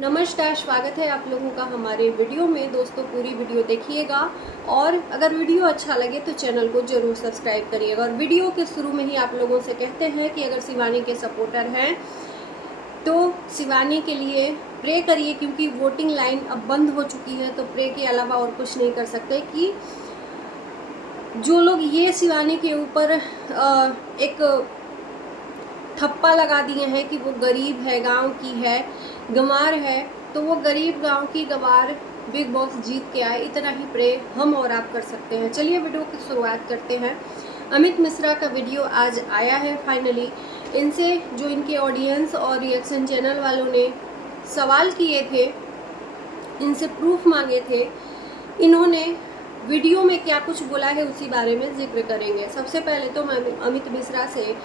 नमस्कार, स्वागत है आप लोगों का हमारे वीडियो में। दोस्तों पूरी वीडियो देखिएगा और अगर वीडियो अच्छा लगे तो चैनल को ज़रूर सब्सक्राइब करिएगा। और वीडियो के शुरू में ही आप लोगों से कहते हैं कि अगर शिवानी के सपोर्टर हैं तो शिवानी के लिए प्रे करिए, क्योंकि वोटिंग लाइन अब बंद हो चुकी है। तो प्रे के अलावा और कुछ नहीं कर सकते कि जो लोग ये शिवानी के ऊपर एक ठप्पा लगा दिए हैं कि वो गरीब है, गांव की है, गंवार है, तो वो गरीब गांव की गंवार बिग बॉस जीत के आए, इतना ही प्रे हम और आप कर सकते हैं। चलिए वीडियो की शुरुआत करते हैं। अमित मिश्रा का वीडियो आज आया है फाइनली। इनसे जो इनके ऑडियंस और रिएक्शन चैनल वालों ने सवाल किए थे, इनसे प्रूफ मांगे थे, इन्होंने वीडियो में क्या कुछ बोला है उसी बारे में जिक्र करेंगे। सबसे पहले तो मैं अमित मिश्रा से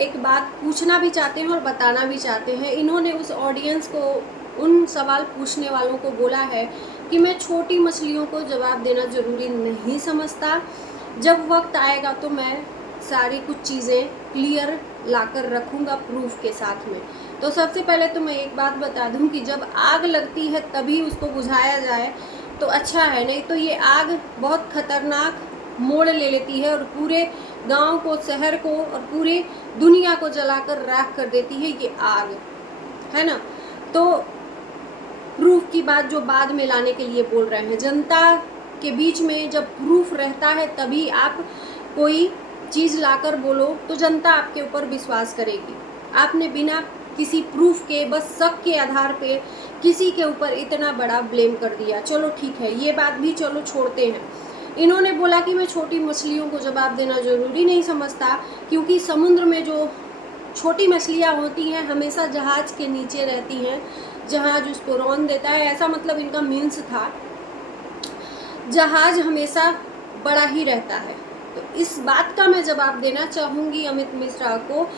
एक बात पूछना भी चाहते हैं और बताना भी चाहते हैं। इन्होंने उस ऑडियंस को, उन सवाल पूछने वालों को बोला है कि मैं छोटी मछलियों को जवाब देना ज़रूरी नहीं समझता, जब वक्त आएगा तो मैं सारी कुछ चीज़ें क्लियर लाकर रखूँगा प्रूफ के साथ में। तो सबसे पहले तो मैं एक बात बता दूं कि जब आग लगती है तभी उसको बुझाया जाए तो अच्छा है, नहीं तो ये आग बहुत खतरनाक मोड़ ले लेती है और पूरे गांव को, शहर को और पूरी दुनिया को जलाकर राख कर देती है ये आग, है ना। तो प्रूफ की बात जो बाद में लाने के लिए बोल रहे हैं, जनता के बीच में जब प्रूफ रहता है तभी आप कोई चीज़ लाकर बोलो तो जनता आपके ऊपर विश्वास करेगी। आपने बिना किसी प्रूफ के, बस शक के आधार पे किसी के ऊपर इतना बड़ा ब्लेम कर दिया। चलो ठीक है, ये बात भी चलो छोड़ते हैं। इन्होंने बोला कि मैं छोटी मछलियों को जवाब देना ज़रूरी नहीं समझता, क्योंकि समुद्र में जो छोटी मछलियाँ होती हैं हमेशा जहाज़ के नीचे रहती हैं, जहाज़ उसको रौंद देता है, ऐसा मतलब इनका मीन्स था। जहाज़ हमेशा बड़ा ही रहता है। तो इस बात का मैं जवाब देना चाहूँगी अमित मिश्रा को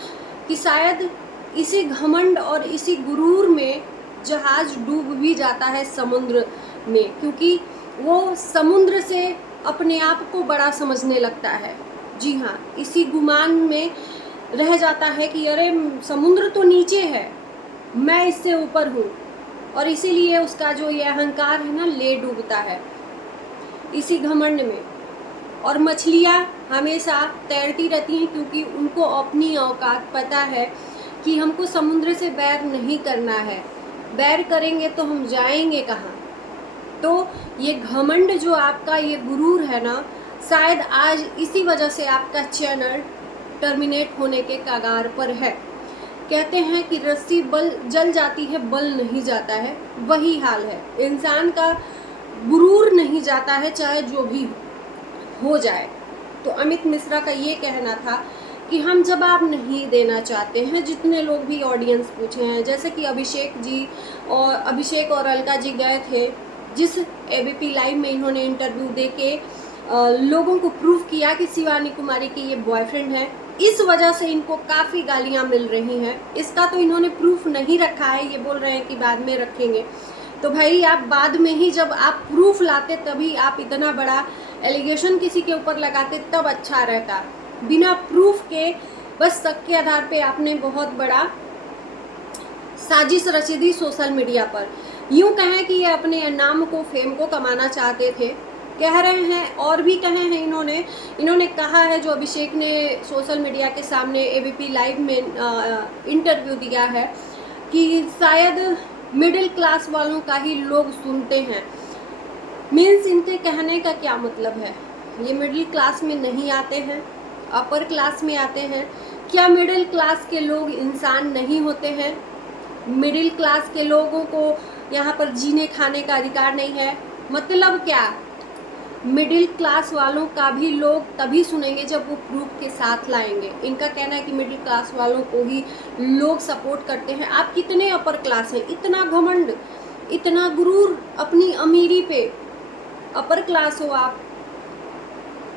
कि शायद इसी घमंड और इसी गुरूर में जहाज़ डूब भी जाता है समुद्र में, क्योंकि वो समुद्र से अपने आप को बड़ा समझने लगता है। जी हाँ, इसी गुमान में रह जाता है कि अरे समुद्र तो नीचे है, मैं इससे ऊपर हूँ, और इसीलिए उसका जो ये अहंकार है ना, ले डूबता है इसी घमंड में। और मछलियाँ हमेशा तैरती रहती हैं, क्योंकि उनको अपनी औकात पता है कि हमको समुद्र से बैर नहीं करना है, बैर करेंगे तो हम जाएंगे कहाँ। तो ये घमंड जो आपका, ये गुरूर है ना, शायद आज इसी वजह से आपका चैनल टर्मिनेट होने के कगार पर है। कहते हैं कि रस्सी बल जल जाती है, बल नहीं जाता है, वही हाल है। इंसान का गुरूर नहीं जाता है, चाहे जो भी हो जाए। तो अमित मिश्रा का ये कहना था कि हम जवाब नहीं देना चाहते हैं। जितने लोग भी ऑडियंस पूछे हैं, जैसे कि अभिषेक और अलका जी गए थे, जिस एबीपी लाइव में इन्होंने इंटरव्यू देके लोगों को प्रूफ किया कि शिवानी कुमारी के ये बॉयफ्रेंड है, इस वजह से इनको काफ़ी गालियां मिल रही हैं। इसका तो इन्होंने प्रूफ नहीं रखा है, ये बोल रहे हैं कि बाद में रखेंगे। तो भाई आप बाद में ही जब आप प्रूफ लाते तभी आप इतना बड़ा एलिगेशन किसी के ऊपर लगाते, तब अच्छा रहता। बिना प्रूफ के, बस शक के आधार पे आपने बहुत बड़ा साजिश रची दी सोशल मीडिया पर। यूं कहें कि ये अपने नाम को, फेम को कमाना चाहते थे, कह रहे हैं। और भी कहे हैं इन्होंने कहा है, जो अभिषेक ने सोशल मीडिया के सामने एबीपी लाइव में इंटरव्यू दिया है, कि शायद मिडिल क्लास वालों का ही लोग सुनते हैं। मीन्स इनके कहने का क्या मतलब है? ये मिडिल क्लास में नहीं आते हैं, अपर क्लास में आते हैं। क्या मिडिल क्लास के लोग इंसान नहीं होते हैं? मिडिल क्लास के लोगों को यहाँ पर जीने खाने का अधिकार नहीं है? मतलब क्या? मिडिल क्लास वालों का भी लोग तभी सुनेंगे जब वो प्रूफ के साथ लाएंगे। इनका कहना है कि मिडिल क्लास वालों को ही लोग सपोर्ट करते हैं। आप कितने अपर क्लास हैं? इतना घमंड, इतना गुरूर अपनी अमीरी पे। अपर क्लास हो आप,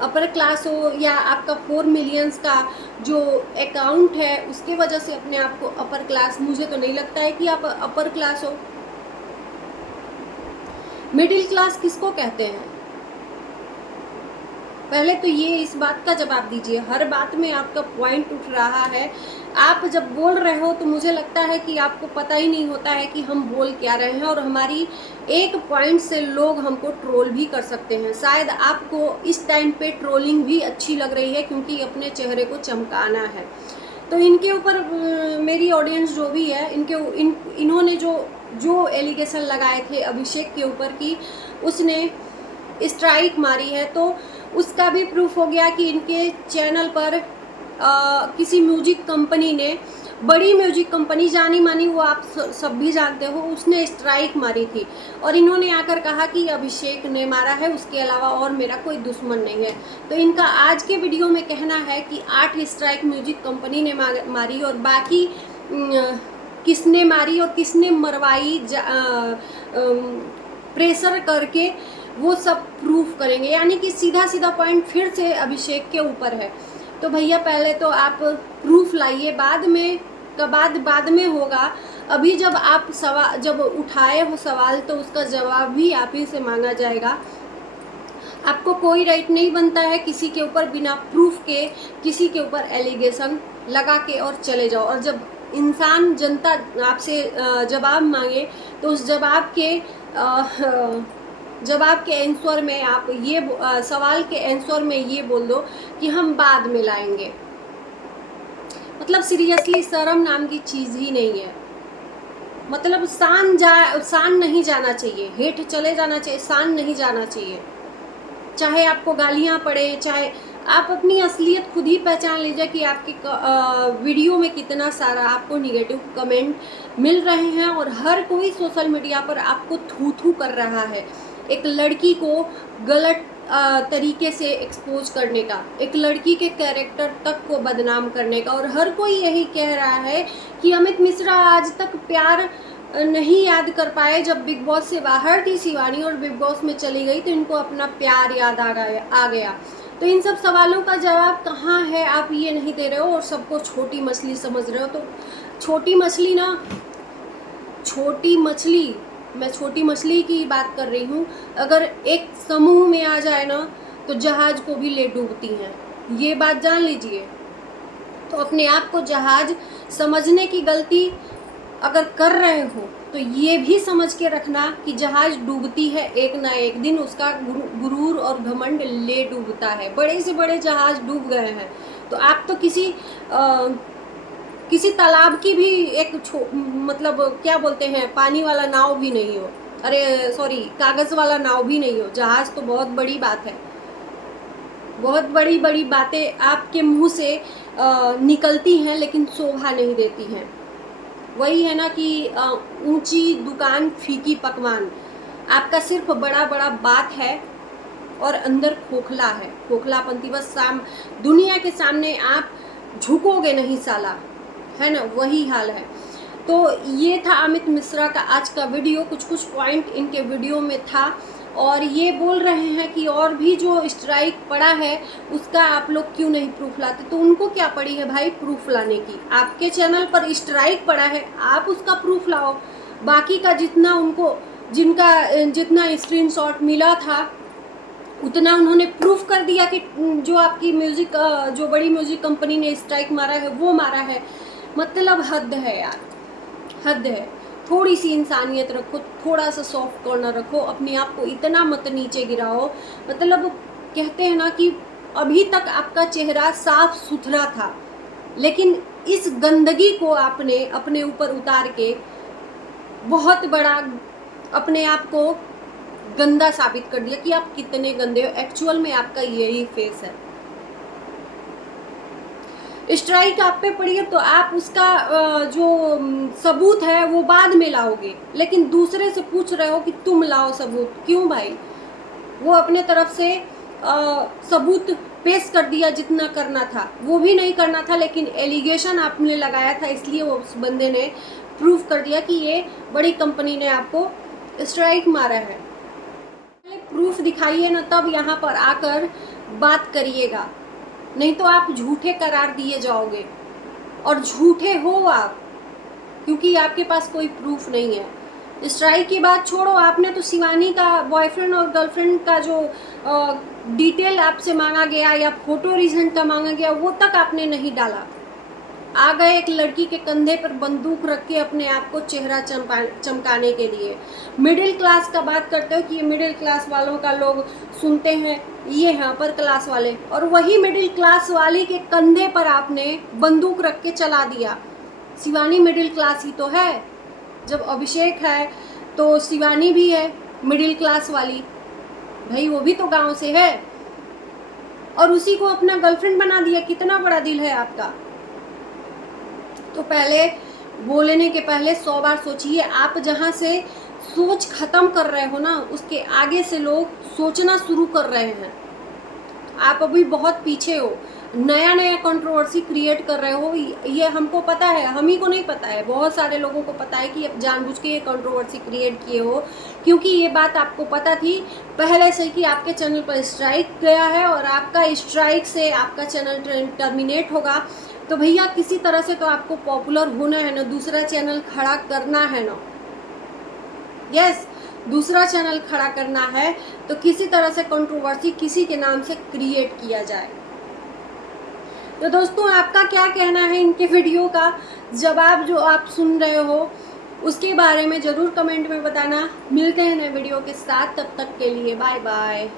अपर क्लास हो या आपका 4 मिलियंस का जो अकाउंट है उसके वजह से अपने आप को अपर क्लास, मुझे तो नहीं लगता है कि आप अपर क्लास हो। मिडिल क्लास किसको कहते हैं? पहले तो ये इस बात का जवाब दीजिए। हर बात में आपका पॉइंट उठ रहा है आप जब बोल रहे हो तो मुझे लगता है कि आपको पता ही नहीं होता है कि हम बोल क्या रहे हैं, और हमारी एक पॉइंट से लोग हमको ट्रोल भी कर सकते हैं। शायद आपको इस टाइम पे ट्रोलिंग भी अच्छी लग रही है क्योंकि अपने चेहरे को चमकाना है। तो इनके ऊपर मेरी ऑडियंस जो भी है, इन्होंने जो एलिगेशन लगाए थे अभिषेक के ऊपर कि उसने स्ट्राइक मारी है, तो उसका भी प्रूफ हो गया कि इनके चैनल पर किसी म्यूजिक कंपनी ने, बड़ी म्यूजिक कंपनी जानी मानी, वो आप सब भी जानते हो, उसने स्ट्राइक मारी थी और इन्होंने आकर कहा कि अभिषेक ने मारा है, उसके अलावा और मेरा कोई दुश्मन नहीं है। तो इनका आज के वीडियो में कहना है कि 8 स्ट्राइक म्यूजिक कंपनी ने मारी और बाकी किसने मारी और किसने मरवाई प्रेशर करके वो सब प्रूफ करेंगे। यानी कि सीधा सीधा पॉइंट फिर से अभिषेक के ऊपर है। तो भैया पहले तो आप प्रूफ लाइए, बाद में होगा। अभी जब आप जब उठाए हो सवाल तो उसका जवाब भी आप ही से मांगा जाएगा। आपको कोई राइट नहीं बनता है किसी के ऊपर बिना प्रूफ के किसी के ऊपर एलिगेशन लगा के और चले जाओ। और जब इंसान, जनता आपसे जवाब मांगे तो उस जवाब के आंसर में आप ये सवाल के आंसर में ये बोल दो कि हम बाद में लाएंगे। मतलब सीरियसली शर्म नाम की चीज़ ही नहीं है। मतलब शान नहीं जाना चाहिए, हेठ चले जाना चाहिए, शान नहीं जाना चाहिए। चाहे आपको गालियाँ पड़े, चाहे आप अपनी असलियत खुद ही पहचान लीजिए कि आपके वीडियो में कितना सारा आपको निगेटिव कमेंट मिल रहे हैं और हर कोई सोशल मीडिया पर आपको थू कर रहा है। एक लड़की को गलत तरीके से एक्सपोज करने का, एक लड़की के कैरेक्टर तक को बदनाम करने का, और हर कोई यही कह रहा है कि अमित मिश्रा आज तक प्यार नहीं याद कर पाए। जब बिग बॉस से बाहर थी शिवानी और बिग बॉस में चली गई तो इनको अपना प्यार याद आ गया। तो इन सब सवालों का जवाब कहाँ है, आप ये नहीं दे रहे हो और सबको छोटी मछली समझ रहे हो। तो छोटी मछली मैं छोटी मछली की बात कर रही हूँ। अगर एक समूह में आ जाए ना तो जहाज को भी ले डूबती हैं, ये बात जान लीजिए। तो अपने आप को जहाज समझने की गलती अगर कर रहे हो तो ये भी समझ के रखना कि जहाज डूबती है, एक ना एक दिन उसका गुरूर और घमंड ले डूबता है। बड़े से बड़े जहाज डूब गए हैं तो आप तो किसी तालाब की भी एक मतलब क्या बोलते हैं, पानी वाला नाव भी नहीं हो, अरे सॉरी कागज़ वाला नाव भी नहीं हो। जहाज तो बहुत बड़ी बात है। बहुत बड़ी बड़ी बातें आपके मुंह से निकलती हैं लेकिन शोभा नहीं देती हैं। वही है ना कि ऊंची दुकान फीकी पकवान। आपका सिर्फ बड़ा बड़ा बात है और अंदर खोखला है, खोखलापंती। बस दुनिया के सामने आप झुकोगे नहीं साला, है ना, वही हाल है। तो ये था अमित मिश्रा का आज का वीडियो। कुछ पॉइंट इनके वीडियो में था और ये बोल रहे हैं कि और भी जो स्ट्राइक पड़ा है उसका आप लोग क्यों नहीं प्रूफ लाते। तो उनको क्या पड़ी है भाई प्रूफ लाने की? आपके चैनल पर स्ट्राइक पड़ा है, आप उसका प्रूफ लाओ। बाकी का जितना स्क्रीनशॉट मिला था उतना उन्होंने प्रूफ कर दिया कि जो आपकी जो बड़ी म्यूजिक कंपनी ने स्ट्राइक मारा है वो मारा है। मतलब हद है यार, हद है। थोड़ी सी इंसानियत रखो, थोड़ा सा सॉफ्ट कॉर्नर रखो, अपने आप को इतना मत नीचे गिराओ। मतलब कहते हैं ना कि अभी तक आपका चेहरा साफ सुथरा था, लेकिन इस गंदगी को आपने अपने ऊपर उतार के बहुत बड़ा अपने आप को गंदा साबित कर दिया कि आप कितने गंदे हो। एक्चुअल में आपका यही फेस है। स्ट्राइक आप पे पड़ी है तो आप उसका जो सबूत है वो बाद में लाओगे, लेकिन दूसरे से पूछ रहे हो कि तुम लाओ सबूत। क्यों भाई? वो अपने तरफ से सबूत पेश कर दिया, जितना करना था वो भी नहीं करना था, लेकिन एलिगेशन आपने लगाया था इसलिए वो उस बंदे ने प्रूफ कर दिया कि ये बड़ी कंपनी ने आपको स्ट्राइक मारा है। पहले प्रूफ दिखाइए ना, तब यहाँ पर आकर बात करिएगा, नहीं तो आप झूठे करार दिए जाओगे। और झूठे हो आप क्योंकि आपके पास कोई प्रूफ नहीं है। स्ट्राइक की बात छोड़ो, आपने तो शिवानी का बॉयफ्रेंड और गर्लफ्रेंड का जो डिटेल आपसे मांगा गया या फोटो रिसेंट का मांगा गया वो तक आपने नहीं डाला। आ गए एक लड़की के कंधे पर बंदूक रख के अपने आप को चेहरा चमकाने के लिए। मिडिल क्लास का बात करते हो कि ये मिडिल क्लास वालों का लोग सुनते हैं, ये हैं अपर क्लास वाले, और वही मिडिल क्लास वाले के कंधे पर आपने बंदूक रख के चला दिया। शिवानी मिडिल क्लास ही तो है। जब अभिषेक है तो शिवानी भी है मिडिल क्लास वाली, भाई वो भी तो गांव से है, और उसी को अपना गर्लफ्रेंड बना दिया। कितना बड़ा दिल है आपका। तो पहले बोलने के पहले 100 बार सोचिए। आप जहां से सोच खत्म कर रहे हो ना, उसके आगे से लोग सोचना शुरू कर रहे हैं। आप अभी बहुत पीछे हो, नया नया कंट्रोवर्सी क्रिएट कर रहे हो। ये हमको पता है, हम ही को नहीं पता है, बहुत सारे लोगों को पता है कि आप जानबूझ के ये कंट्रोवर्सी क्रिएट किए हो, क्योंकि ये बात आपको पता थी पहले से कि आपके चैनल पर स्ट्राइक गया है और आपका स्ट्राइक से आपका चैनल टर्मिनेट होगा। तो भैया किसी तरह से तो आपको पॉपुलर होना है ना, दूसरा चैनल खड़ा करना है ना। यस, दूसरा चैनल खड़ा करना है तो किसी तरह से कंट्रोवर्सी किसी के नाम से क्रिएट किया जाए। तो दोस्तों, आपका क्या कहना है इनके वीडियो का जवाब जो आप सुन रहे हो उसके बारे में ज़रूर कमेंट में बताना। मिलते हैं नए वीडियो के साथ, तब तक के लिए बाय बाय।